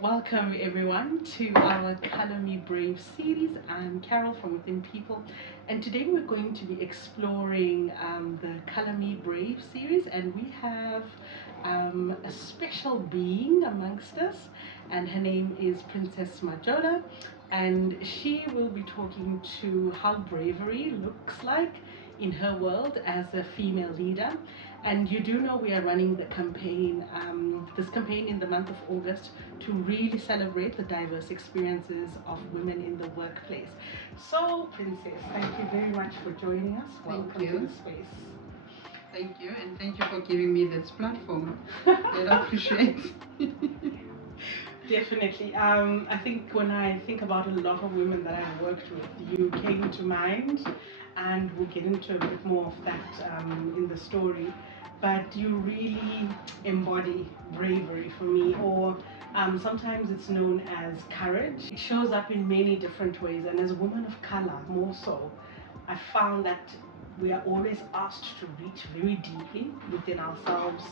Welcome everyone to our Color Me Brave series. I'm Carol from Within People, and today we're going to be exploring the Color Me Brave series, and we have a special being amongst us, and her name is Princess Majola, and she will be talking to how bravery looks like in her world as a female leader. And you do know we are running the campaign, this campaign in the month of August to really celebrate the diverse experiences of women in the workplace. So, Princess, thank you very much for joining us. Welcome to the space. Thank you, and thank you for giving me this platform. I appreciate it. Definitely. I think when I think about a lot of women that I've worked with, you came to mind, and we'll get into a bit more of that in the story. But you really embody bravery for me, or sometimes it's known as courage. It shows up in many different ways, and as a woman of color, more so, I found that we are always asked to reach very deeply within ourselves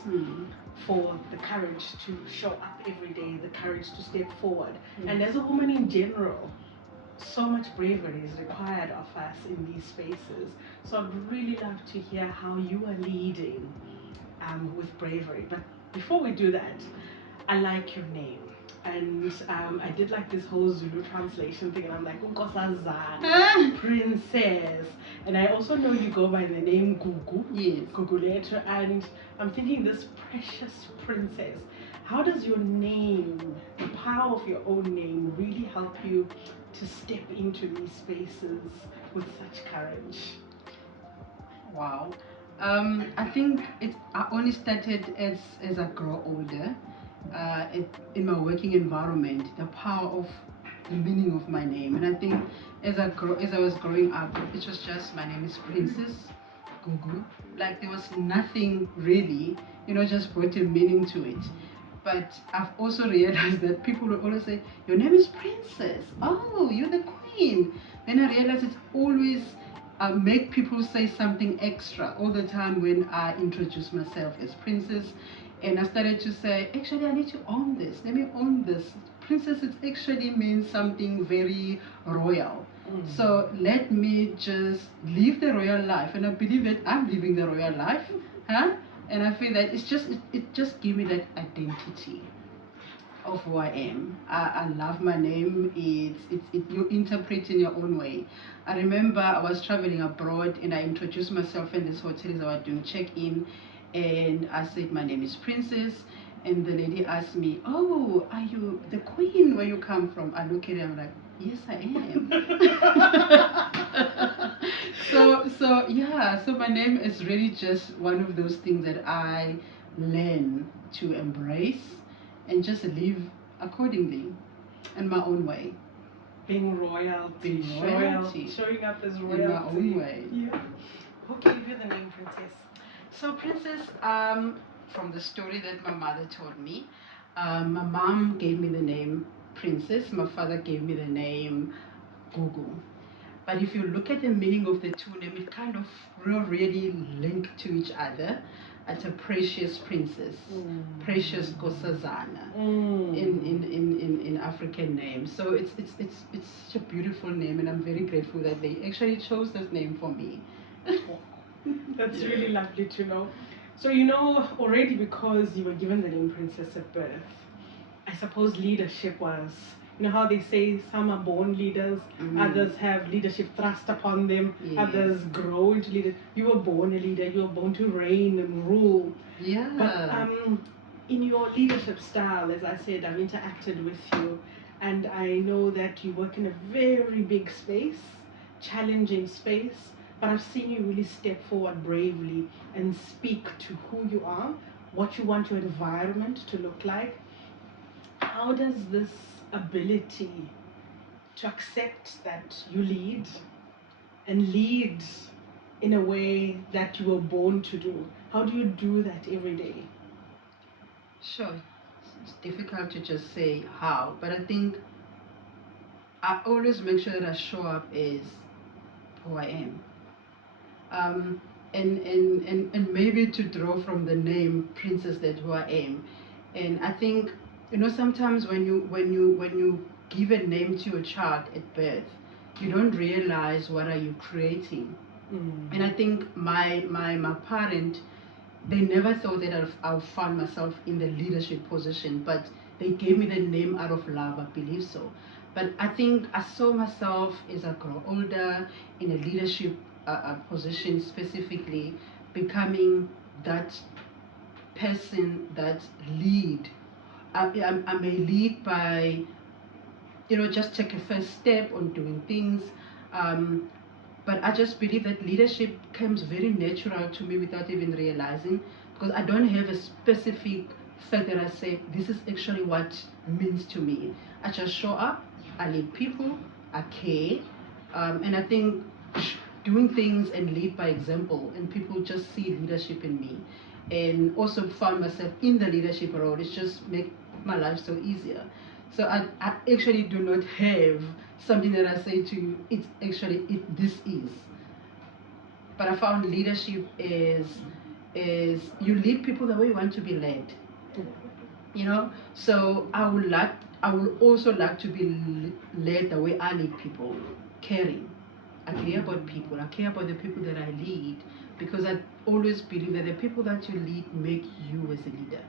for the courage to show up every day, the courage to step forward. And as a woman in general, so much bravery is required of us in these spaces. So I'd really love to hear how you are leading with bravery. But before we do that, I like your name. And I did like this whole Zulu translation thing, and I'm like, Nkosazana, princess. And I also know you go by the name Gugu. Yes. Gugu later. And I'm thinking, this precious princess, how does your name, the power of your own name, really help you to step into these spaces with such courage? Wow. I think I only started as I grow older. In my working environment, the power of the meaning of my name, and I think as I was growing up, it was just my name is Princess Gugu. Like there was nothing really, just brought a meaning to it. But I've also realized that people will always say, "Your name is Princess. Oh, you're the queen." Then I realized it's always make people say something extra all the time when I introduce myself as Princess. And I started to say, actually, I need to own this. Let me own this. Princess, it actually means something very royal. So let me just live the royal life. And I believe that I'm living the royal life. Huh? And I feel that it just gives me that identity of who I am. I love my name. You interpret in your own way. I remember I was traveling abroad and I introduced myself in this hotel as I was doing check-in, and I said my name is Princess, and the lady asked me, "Oh, are you the queen where you come from?" I look at her, I'm like, "Yes, I am." So my name is really just one of those things that I learn to embrace and just live accordingly in my own way. Being royalty, showing up as royalty. In my own way. Yeah. Who gave you the name Princess? So Princess, from the story that my mother told me, my mom gave me the name Princess, my father gave me the name Gugu. But if you look at the meaning of the two names, it kind of really link to each other. It's a precious princess, precious Nkosazana in African names. So it's such a beautiful name, and I'm very grateful that they actually chose this name for me. That's really lovely to know. So already, because you were given the name Princess at birth, I suppose leadership was, how they say some are born leaders, others have leadership thrust upon them, others grow into leaders. You were born a leader, you were born to reign and rule. Yeah. But in your leadership style, as I said, I've interacted with you, and I know that you work in a very big space, challenging space, but I've seen you really step forward bravely and speak to who you are, what you want your environment to look like. How does this ability to accept that you lead and lead in a way that you were born to do, how do you do that every day? Sure. It's difficult to just say how, but I think I always make sure that I show up as who I am. And maybe to draw from the name Princess, that who I am. And I think You know, sometimes when you give a name to your child at birth, you don't realize what are you creating. And I think my parent, they never thought that I'll find myself in the leadership position, but they gave me the name out of love, I believe so. But I think I saw myself as I grow older in a leadership position, specifically becoming that person that lead. I may lead by, just take a first step on doing things. Um, but I just believe that leadership comes very natural to me without even realizing, because I don't have a specific fact that I say this is actually what means to me. I just show up, I lead people, I care, and I think doing things and lead by example, and people just see leadership in me, and also find myself in the leadership role. It's just make my life so easier. So I actually do not have something that I say to you, it's actually, this is. But I found leadership is you lead people the way you want to be led. So I would also like to be led the way I lead people, caring. I care about people. I care about the people that I lead, because I always believe that the people that you lead make you as a leader.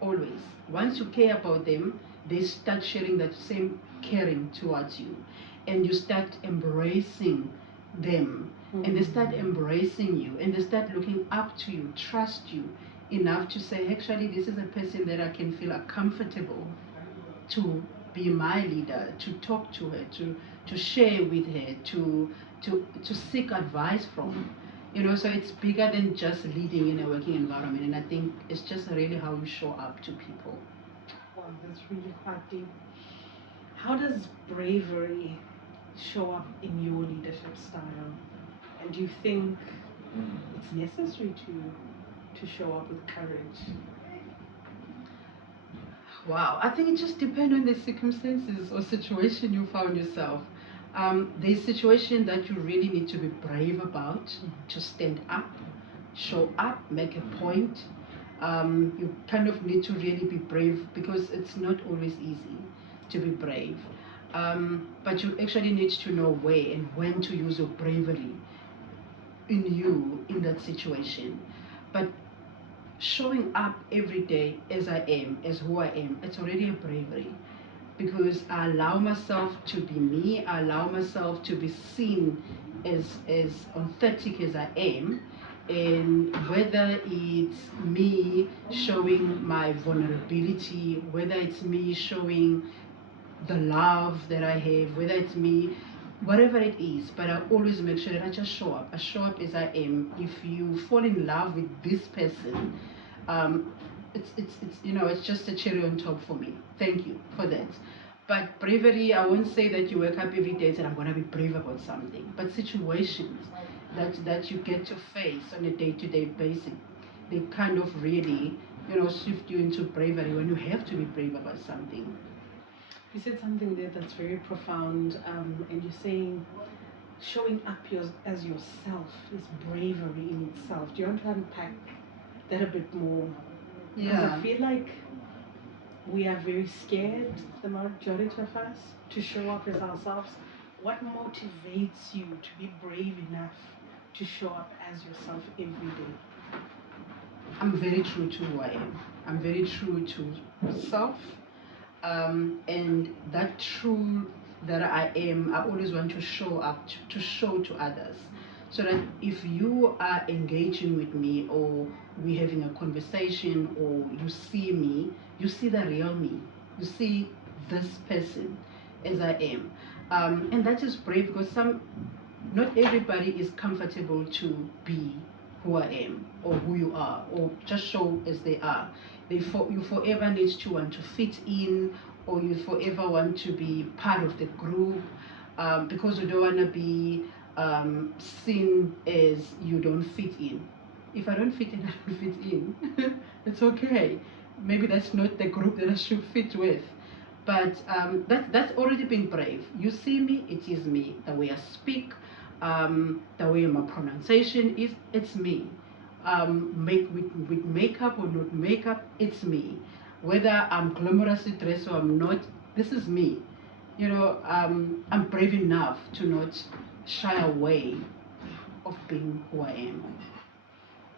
Always. Once you care about them, they start sharing that same caring towards you, and you start embracing them, and they start embracing you, and they start looking up to you, trust you enough to say, actually, this is a person that I can feel comfortable to be my leader, to talk to her, to share with her, to seek advice from. So it's bigger than just leading in a working environment, and I think it's just really how you show up to people. Wow, that's really quite deep. How does bravery show up in your leadership style? And do you think it's necessary to show up with courage? Wow, I think it just depends on the circumstances or situation you found yourself. There's situation that you really need to be brave about, to stand up, show up, make a point. You kind of need to really be brave, because it's not always easy to be brave. But you actually need to know where and when to use your bravery in you in that situation. But showing up every day as I am, as who I am, it's already a bravery, because I allow myself to be me. I allow myself to be seen as authentic as I am, and whether it's me showing my vulnerability, whether it's me showing the love that I have, whether it's me, whatever it is, but I always make sure that I just show up. I show up as I am. If you fall in love with this person, um, it's just a cherry on top for me. Thank you for that. But bravery, I won't say that you wake up every day and say, I'm gonna be brave about something. But situations that you get to face on a day-to-day basis, they kind of really, shift you into bravery when you have to be brave about something. You said something there that's very profound, and you're saying showing up as yourself is bravery in itself. Do you want to unpack that a bit more? Because I Yeah. feel like we are very scared, the majority of us, to show up as ourselves. What motivates you to be brave enough to show up as yourself every day? I'm very true to who I am. I'm very true to self. And that true that I am, I always want to show up, to show to others. So that if you are engaging with me, or we're having a conversation, or you see me, you see the real me. You see this person as I am. And that is brave, because not everybody is comfortable to be who I am, or who you are, or just show as they are. You forever need to want to fit in, or you forever want to be part of the group, because you don't want to be seen as you don't fit in. If I don't fit in, I don't fit in. It's okay. Maybe that's not the group that I should fit with. But that's already being brave. You see me, it is me. The way I speak, the way my pronunciation is, it's me. With makeup or not makeup, it's me. whether I'm glamorously dressed or I'm not, this is me. I'm brave enough to not shy away of being who I am.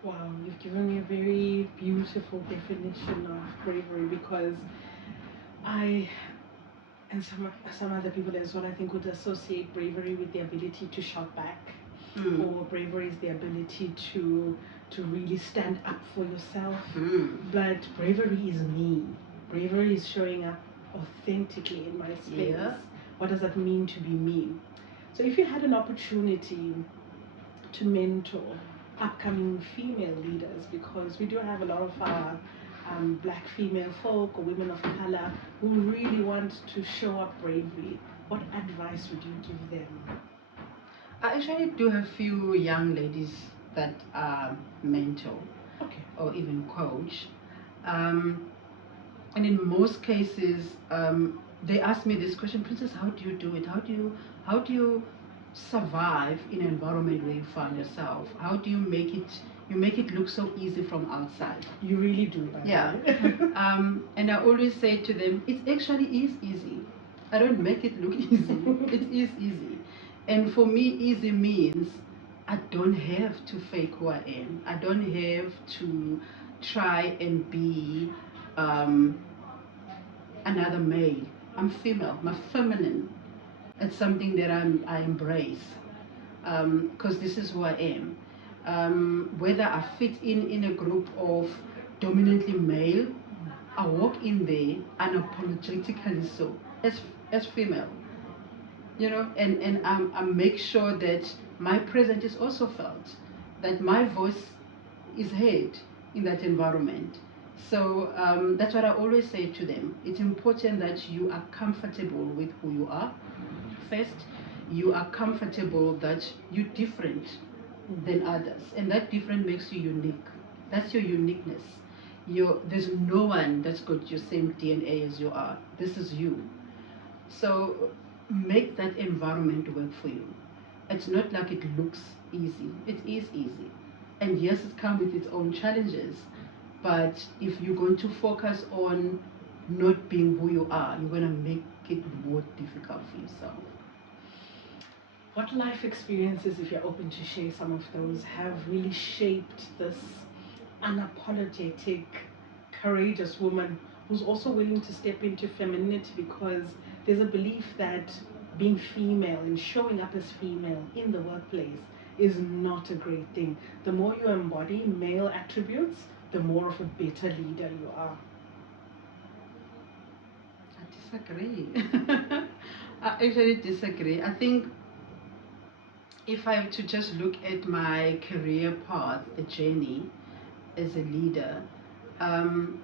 Wow, you've given me a very beautiful definition of bravery, because I and some other people as well, I think, would associate bravery with the ability to shout back, or bravery is the ability to really stand up for yourself. But bravery is me. Bravery is showing up authentically in my space. Yeah. What does that mean to be me? So if you had an opportunity to mentor upcoming female leaders, because we do have a lot of our black female folk or women of color who really want to show up bravely, what advice would you give them? I actually do have few young ladies that mentor Okay. or even coach. Um, and in most cases, they ask me this question, Princess, how do you do it? How do you survive in an environment where you find yourself? How do you make it look so easy from outside? You really do, by the Yeah. way. And I always say to them, it actually is easy. I don't make it look easy. It is easy. And for me, easy means I don't have to fake who I am. I don't have to try and be another male. I'm female. I'm feminine. It's something that I embrace, because this is who I am. Whether I fit in a group of dominantly male, I walk in there unapologetically so, as female, and I make sure that my presence is also felt, that my voice is heard in that environment. So that's what I always say to them. It's important that you are comfortable with who you are. First, you are comfortable that you're different than others, and that different makes you unique. That's your uniqueness. There's no one that's got your same DNA as you are. This is you. So make that environment work for you. It's not like it looks easy. It is easy. And yes, it comes with its own challenges. But if you're going to focus on not being who you are, you're going to make it more difficult for yourself. What life experiences, if you're open to share some of those, have really shaped this unapologetic, courageous woman who's also willing to step into femininity? Because there's a belief that being female and showing up as female in the workplace is not a great thing. The more you embody male attributes, the more of a better leader you are. I disagree. I actually disagree. I think if I have to just look at my career path, the journey as a leader, um,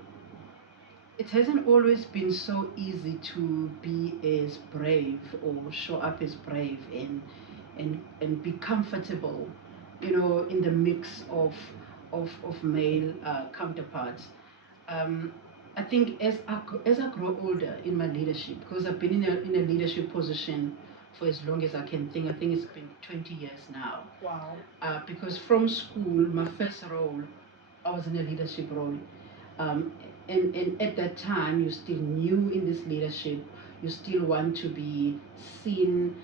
it hasn't always been so easy to be as brave or show up as brave and be comfortable, in the mix of male counterparts. Um, I think as I grow older in my leadership, because I've been in a leadership position for as long as I can think. I think it's been 20 years now. Wow. Because from school, my first role, I was in a leadership role. Um, and at that time, you're still new in this leadership. You still want to be seen.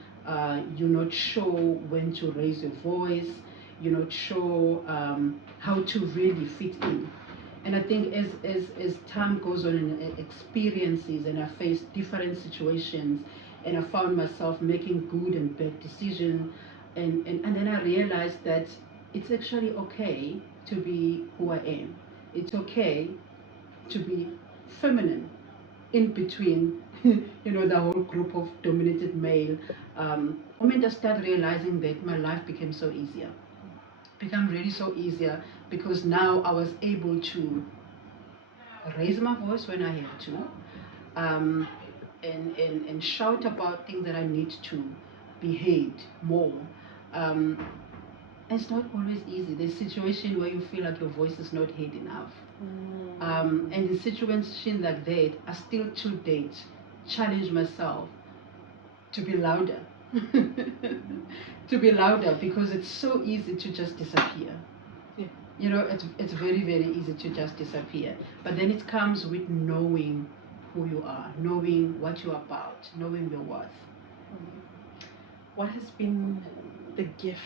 You're not sure when to raise your voice. You're not sure how to really fit in. And I think as time goes on and experiences, and I face different situations, and I found myself making good and bad decisions, and then I realized that it's actually okay to be who I am. It's okay to be feminine in between, the whole group of dominated male. I mean, I started realizing that my life became so easier. Become really so easier because now I was able to raise my voice when I have to, um, and shout about things that I need to be heard more. Um, it's not always easy. There's situations where you feel like your voice is not heard enough. And in situations like that, I still to date challenge myself to be louder. To be louder because it's so easy to just disappear. Yeah. You know, it's very, very easy to just disappear. But then it comes with knowing who you are, knowing what you're about, knowing your worth. What has been the gift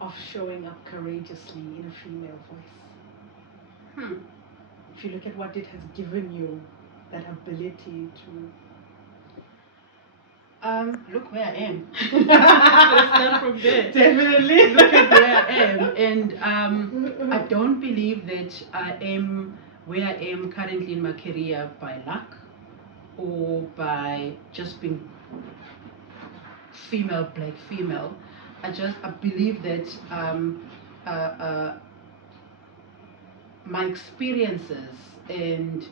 of showing up courageously in a female voice? Hmm. If you look at what it has given you, that ability to Look where I am. let's start from there. Definitely. Look at where I am, and I don't believe that I am where I am currently in my career by luck or by just being female, black female. I believe that uh, uh, my experiences and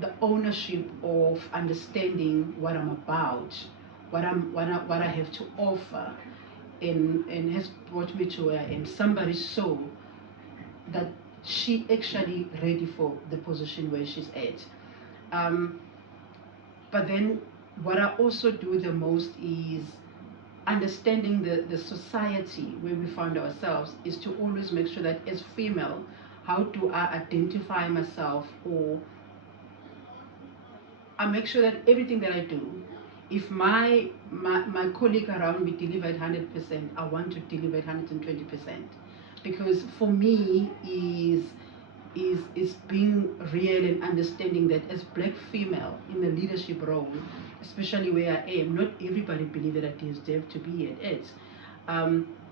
the ownership of understanding what I'm about, what I have to offer, and has brought me to where I am. Somebody saw that she actually ready for the position where she's at. Um, but then what I also do the most is understanding the society where we find ourselves, is to always make sure that as female, how do I identify myself, or I make sure that everything that I do, if my colleague around me delivered 100%, I want to deliver 120%. Because for me is being real and understanding that as black female in a leadership role, especially where I am, not everybody believe that I deserve to be at it.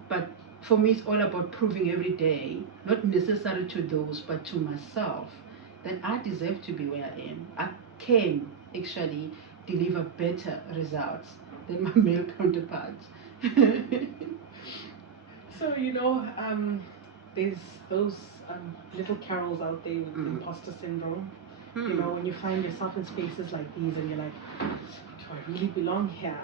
But for me, it's all about proving every day, not necessarily to those, but to myself, that I deserve to be where I am. I can actually deliver better results than my male counterparts. So, there's those little carols out there with imposter syndrome. When you find yourself in spaces like these and you're like, do I really belong here?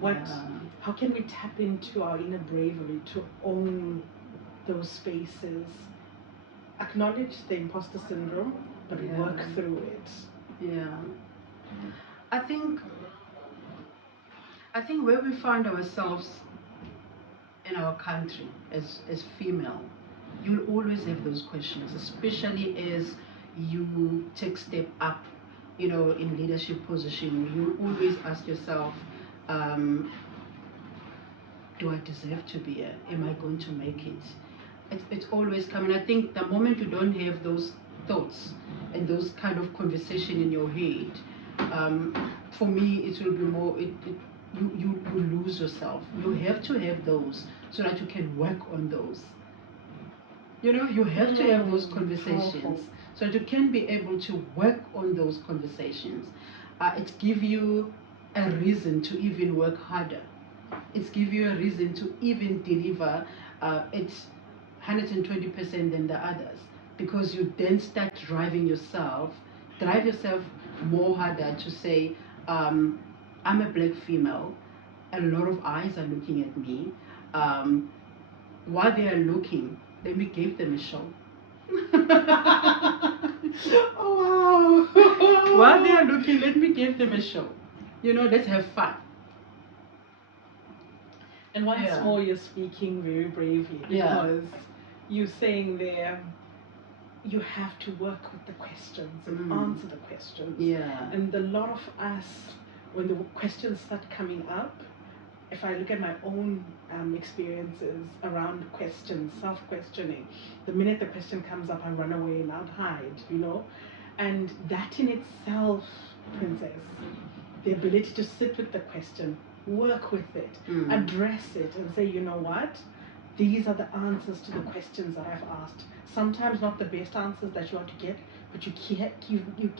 What? Yeah. How can we tap into our inner bravery to own those spaces, acknowledge the imposter syndrome, but Yeah. work through it? Yeah. I think where we find ourselves in our country as female, you'll always have those questions, especially as you take step up, in leadership position. You'll always ask yourself, um, do I deserve to be here? Am I going to make it? It's always coming. I think the moment you don't have those thoughts and those kind of conversation in your head, for me, it will be more, you lose yourself. You have to have those so that you can work on those. You have to have those conversations Powerful. so that you can be able to work on those conversations. It gives you a reason to even work harder. It gives you a reason to even deliver it 120% than the others, because you then start drive yourself more harder to say, I'm a black female, a lot of eyes are looking at me. While they are looking, let me give them a show. Oh wow. While they are looking, let me give them a show. Let's have fun. And once Yeah. more, you're speaking very bravely, Yeah. because you're saying there, you have to work with the questions and answer the questions. Yeah. And a lot of us, when the questions start coming up, if I look at my own experiences around questions, self-questioning, the minute the question comes up, I run away and I'd hide. And that in itself, Princess, the ability to sit with the question, work with it, address it, and say, you know what? These are the answers to the questions that I've asked. Sometimes not the best answers that you want to get, but you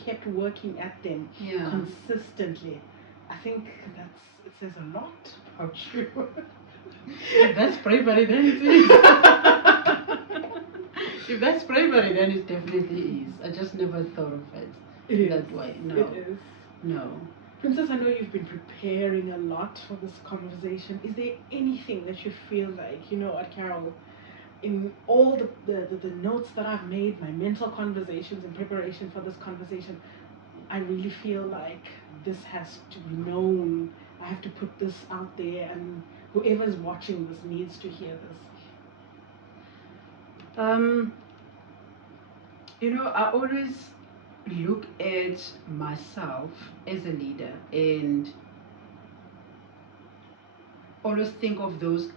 kept working at them consistently. I think it says a lot about you. If that's bravery, then it is. If that's bravery, then it definitely is. I just never thought of it that way. No. It is. No. Princess, I know you've been preparing a lot for this conversation. Is there anything that you feel like, at Carol, in all the notes that I've made, my mental conversations in preparation for this conversation, I really feel like this has to be known. I have to put this out there, and whoever's watching this needs to hear this. Um, I always look at myself as a leader and always think of those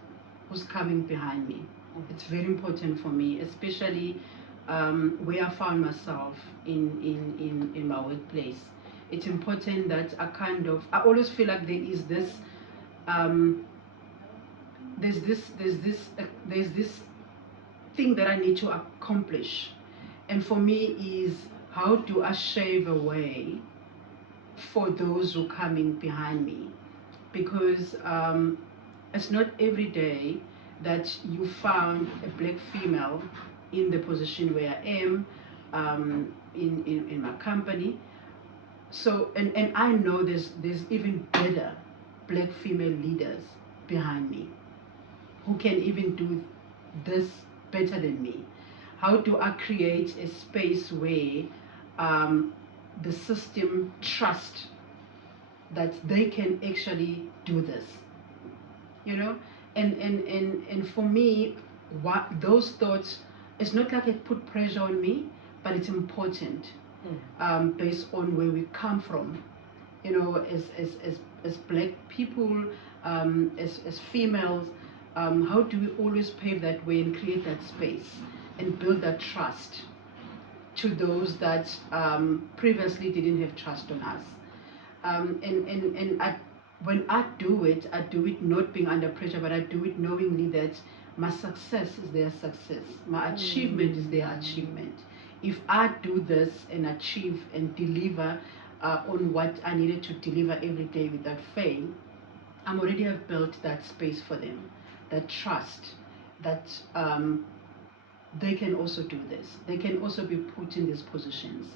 who's coming behind me. It's very important for me, especially where I found myself in my workplace. It's important that I always feel like um, there's this thing that I need to accomplish. And for me is, how do I shave a way for those who coming behind me? Because it's not every day that you found a black female in the position where I am, in my company. So and I know there's even better black female leaders behind me who can even do this better than me. How do I create a space where the system trust that they can actually do this? you know and for me, what those thoughts, it's not like it put pressure on me, but it's important, based on where we come from, as black people, as females. How do we always pave that way and create that space and build that trust to those that previously didn't have trust on us? When I do it not being under pressure, but I do it knowingly that my success is their success, my achievement is their achievement. If I do this and achieve and deliver on what I needed to deliver every day without fail, I'm already have built that space for them, that trust, that they can also do this. They can also be put in these positions.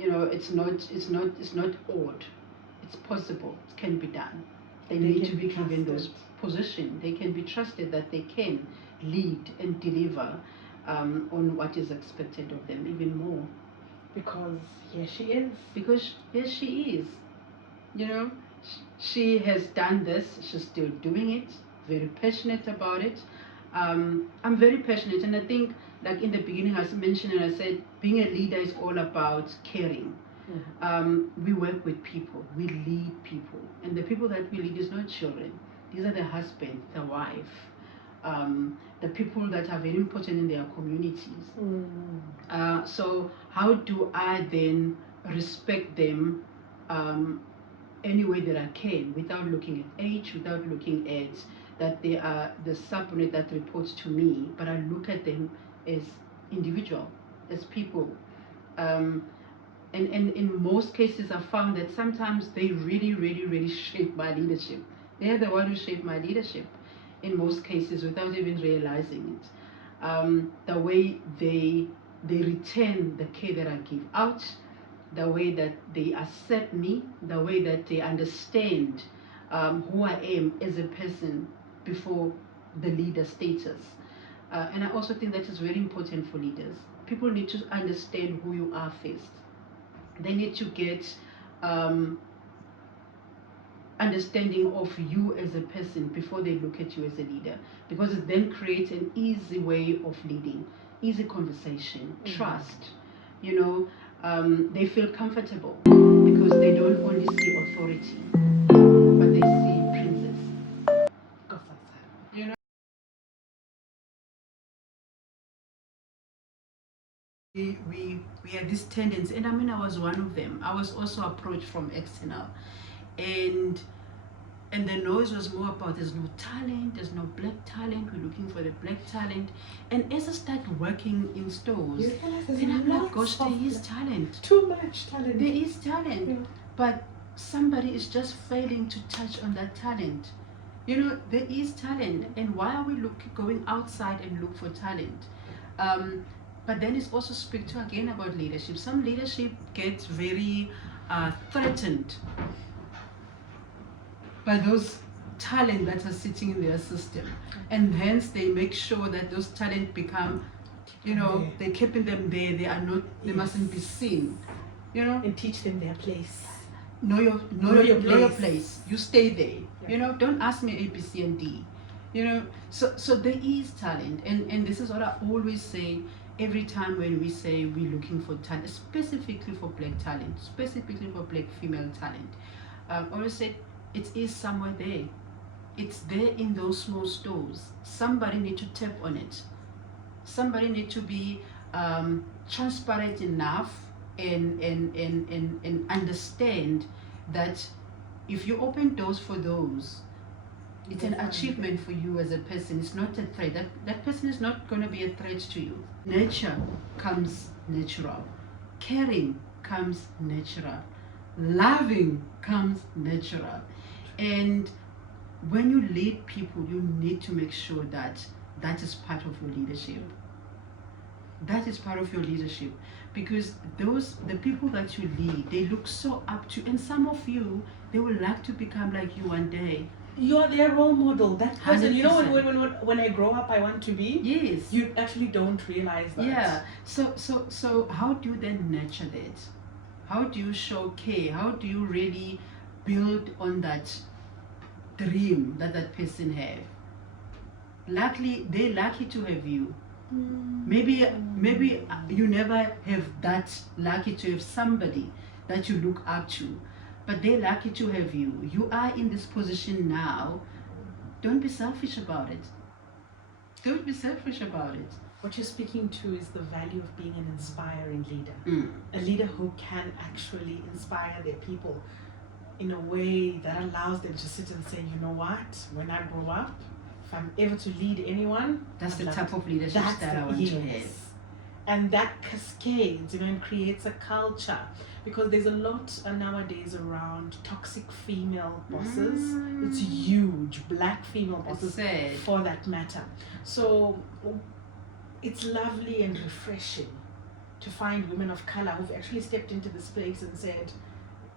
It's not odd. It's possible. It can be done. They need to be given those positions. They can be trusted that they can lead and deliver on what is expected of them, even more. Because here she is. Because here she is. She has done this. She's still doing it. Very passionate about it. I'm very passionate, and I think, like in the beginning, I mentioned and I said, being a leader is all about caring. We work with people, we lead people, and the people that we lead is not children. These are the husband, the wife, the people that are very important in their communities. So how do I then respect them any way that I can, without looking at age, without looking at that they are the subordinate that reports to me, but I look at them as individual, as people. And in most cases, I found that sometimes they really, really, really shape my leadership. They are the one who shape my leadership in most cases without even realizing it. The way they return the care that I give out, the way that they accept me, the way that they understand who I am as a person before the leader status. And I also think that is very important for leaders. People need to understand who you are first. They need to get understanding of you as a person before they look at you as a leader, because it then creates an easy way of leading, easy conversation, trust. They feel comfortable because they don't only see authority, but they see princess. You know, we have this tendency, and I mean, I was one of them. I was also approached from external, and the noise was more about, there's no talent, there's no black talent, we're looking for the black talent. And as I start working in stores, then I'm like, gosh, there is talent. Too much talent. There is talent. Yeah. But somebody is just failing to touch on that talent. There is talent. And why are we going outside and look for talent? But then it's also speak to again about leadership. Some leadership gets very threatened by those talent that are sitting in their system, and hence they make sure that those talent become, they're keeping them there. They are not. They mustn't be seen. And teach them their place. Know your place. You stay there. Don't ask me A, B, C, and D. You know, so there is talent, and this is what I always say every time when we say we're looking for talent, specifically for black talent, specifically for black female talent. I always say it is somewhere there. It's there in those small stores. Somebody need to tap on it. Somebody need to be transparent enough and understand that if you open doors for those, it's an achievement for you as a person. It's not a threat. That person is not going to be a threat to you. Nature comes natural. Caring comes natural. Loving comes natural. And when you lead people, you need to make sure that that is part of your leadership. That is part of your leadership, because the people that you lead, they look so up to, and some of you, they would like to become like you one day. You're their role model. That person, you know, 100%. when I grow up, I want to be. Yes. You actually don't realize that. Yeah. So how do you then nurture that? How do you show care? How do you really build on that dream that that person have? Luckily, they're lucky to have you. Maybe you never have that lucky to have somebody that you look up to, but they're lucky to have you. You are in this position now. Don't be selfish about it. Don't be selfish about it. What you're speaking to is the value of being an inspiring leader. A leader who can actually inspire their people in a way that allows them to sit and say, you know what, when I grow up, if I'm ever to lead anyone, that's the type of leadership that I want to have. And that cascades, you know, and creates a culture, because there's a lot nowadays around toxic female bosses. It's huge, black female bosses for that matter. So it's lovely and refreshing to find women of color who've actually stepped into this place and said,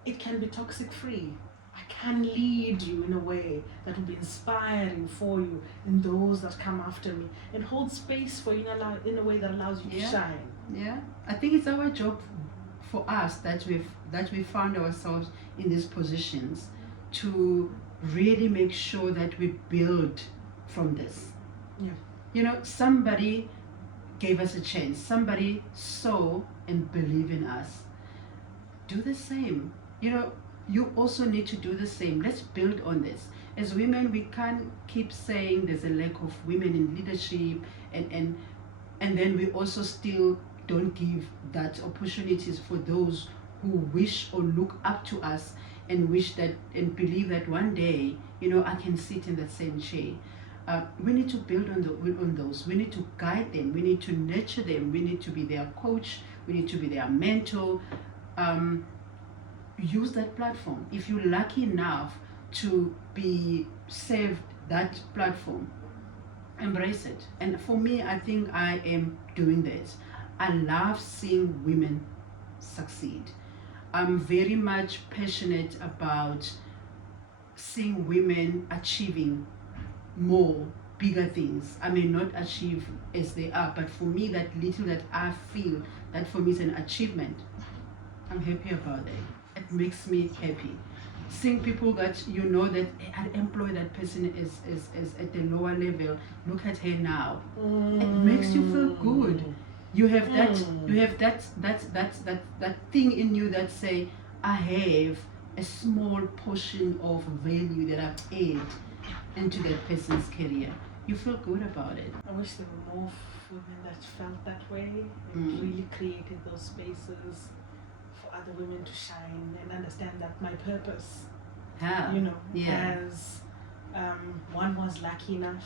it can be toxic free. I can lead you in a way that will be inspiring for you and those that come after me, and hold space for you in a way that allows you to shine. Yeah, I think it's our job for us that we found ourselves in these positions to really make sure that we build from this. Yeah. You know, somebody gave us a chance. Somebody saw and believed in us. Do the same. You know, you also need to do the same. Let's build on this. As women, we can't keep saying there's a lack of women in leadership, and then we also still don't give that opportunities for those who wish or look up to us and wish that and believe that one day, you know, I can sit in that same chair. We need to build on those. We need to guide them. We need to nurture them. We need to be their coach. We need to be their mentor. Use that platform. If you're lucky enough to be served that platform, embrace it. And for me, I think I am doing this. I love seeing women succeed. I'm very much passionate about seeing women achieving more, bigger things. I may not achieve as they are, but for me, that little that I feel, that for me is an achievement. I'm happy about it. It makes me happy. Seeing people that you know that I employ that person is at the lower level. Look at her now. It makes you feel good. You have that thing in you that say, I have a small portion of value that I've added into that person's career. You feel good about it. I wish there were more women that felt that way and really created those spaces for other women to shine and understand that my purpose, you know, as one was lucky enough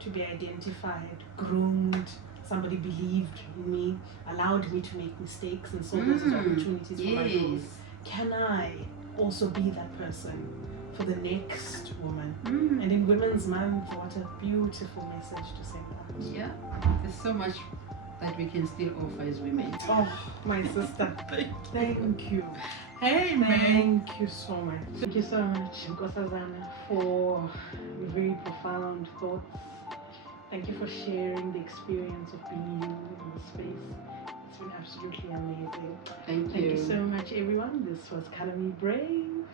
to be identified, groomed, somebody believed in me, allowed me to make mistakes and saw those as opportunities for my growth. Can I also be that person for the next woman? And in Women's Month, what a beautiful message to send out. Yeah, there's so much that we can still offer as women. Oh, my sister, thank you. Hey, man. Thank you so much. Thank you so much, Nkosazana, for very profound thoughts. Thank you for sharing the experience of being you in the space. It's been absolutely amazing. Thank you. Thank you so much, everyone. This was Color Me Brave.